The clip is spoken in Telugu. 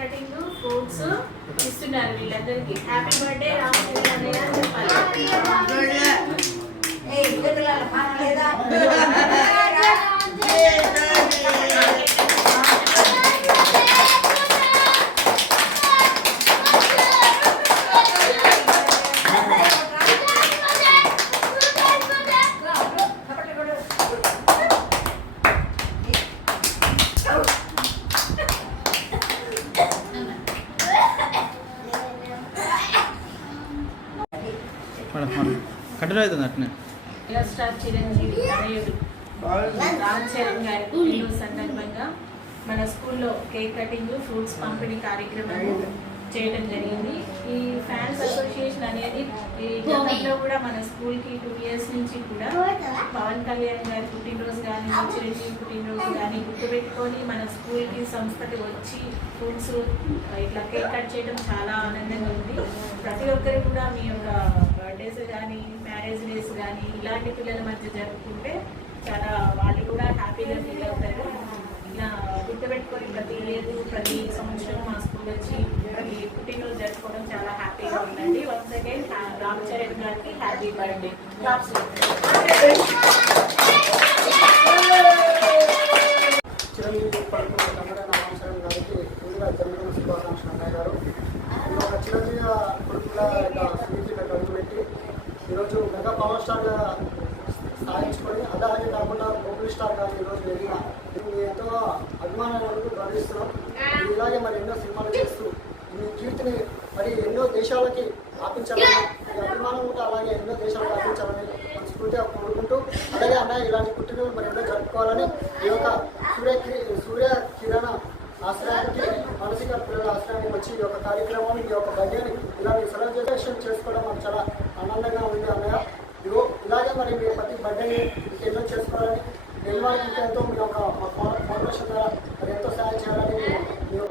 కటింగ్ ఫ్రూట్స్ ఇస్తున్నారు వీళ్ళందరికీ. హ్యాపీ బర్త్డే రామచంద్ర అన్నయ్య అని చెప్పాలి. కంటిన్యూ అవుతుంది అట్నే. మెగాస్టార్ చిరంజీవి తనయుడు రామ్ చరణ్ గారి పుట్టినరోజు సందర్భంగా మన స్కూల్లో కేక్ కటింగ్ ఫ్రూట్స్ పంపిణీ కార్యక్రమం చేయడం జరిగింది. ఈ ఫ్యాన్స్ అసోసియేషన్ అనేది ఈ గతంలో కూడా మన స్కూల్కి 2 years నుంచి కూడా పవన్ కళ్యాణ్ గారి పుట్టినరోజు కానీ చిరంజీవి పుట్టినరోజు కానీ గుర్తుపెట్టుకొని మన స్కూల్కి సంస్థకి వచ్చి ఫ్రూట్స్ ఇట్లా కేక్ కట్ చేయడం చాలా ఆనందంగా ఉంది. ప్రతి ఒక్కరు కూడా మీ యొక్క బర్త్డేస్ కానీ మ్యారేజ్ డేస్ కానీ ఇలాంటి పిల్లల మధ్య జరుపుకుంటే చాలా వాళ్ళు కూడా హ్యాపీగా ఫీల్ అవుతారు. ఇలా గుర్తుపెట్టుకొని ప్రతి సంవత్సరం మా స్కూల్ వచ్చి ఈ పుట్టినరోజు జరుపుకోవడం చాలా హ్యాపీగా ఉందండి. వన్స్ అగైన్ రామ్ చరణ్ గారికి హ్యాపీ బర్త్డే. చిరంజీవి పడుకున్న తమ్ముడైన రామ్ చరణ్ గారికి ముందుగా జన్మదిన శుభాకాంక్షలు అన్నయ్య గారు. ఒక చిరంజీవి కొడుకుగా సునీతిగా అడుగుపెట్టి ఈరోజు మెగా పవర్ స్టార్గా సాధించుకొని అలాగే కాకుండా గ్లోబల్ స్టార్గా ఈరోజు ఎదిగిన ఎంతో అభిమానాలను గౌరవిస్తున్నాం. ఇలాగే మరి ఎన్నో సినిమాలు చేస్తూ ఈ కీర్తిని మరి ఎన్నో దేశాలకి వ్యాపించాలని ఈ అభిమానం కూడా అలాగే ఎన్నో దేశాలకు వ్యాపించాలని మనస్ఫూర్తిగా కోరుకుంటూ అలాగే అన్నయ్య ఇలాంటి పుట్టినరోజు మరి ఎన్నో జరుపుకోవాలని ఈ యొక్క సూర్య కిరణ ఆశ్రయానికి మానసిక పిల్లల ఆశ్రయానికి వచ్చి ఈ యొక్క కార్యక్రమాన్ని ఈ యొక్క బడ్జెట్ని ఇలాంటి సెలబ్రేషన్ చేసుకోవడం మాకు చాలా ఆనందంగా ఉంది అన్నయ్య. ఇదిగో ఇలాగే మరి మీరు ప్రతి బర్త్డేని ఎన్నో చేసుకోవాలని నిర్మాణానికి ఎంతో మీ యొక్క ఫౌండేషన్ ద్వారా మరి ఎంతో సహాయం చేయాలని మీరు